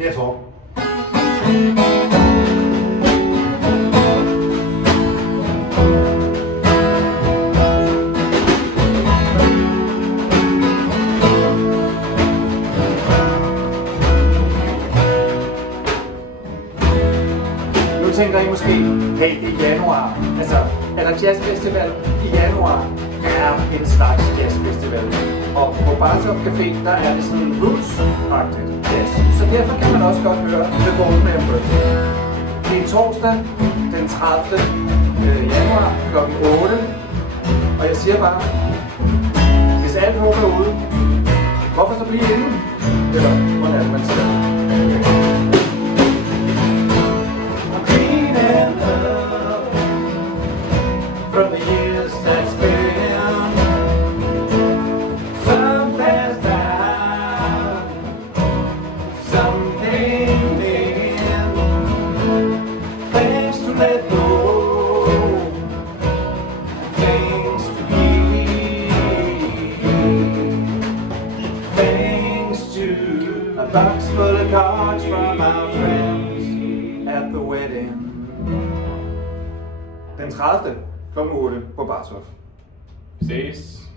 Mere så. Nu tænker I måske, hey, det er januar. Altså, er der jazzfestival i januar? Er en slags jazzfestival. Og på Bartop Café, der er det sådan roots-agtigt jazz. Så derfor kan man også godt høre The Golden Empress. Det er torsdag den 30. januar kl. 8. Og jeg siger bare, hvis alt håber er ude, hvorfor så blive inde? Eller hvordan er det, man siger? From the years that's been, some passed down, something then, things to let go, things to give, things to a box full of cards from our friends at the wedding. Den 30. Kl. 8 på Bartop. Ses.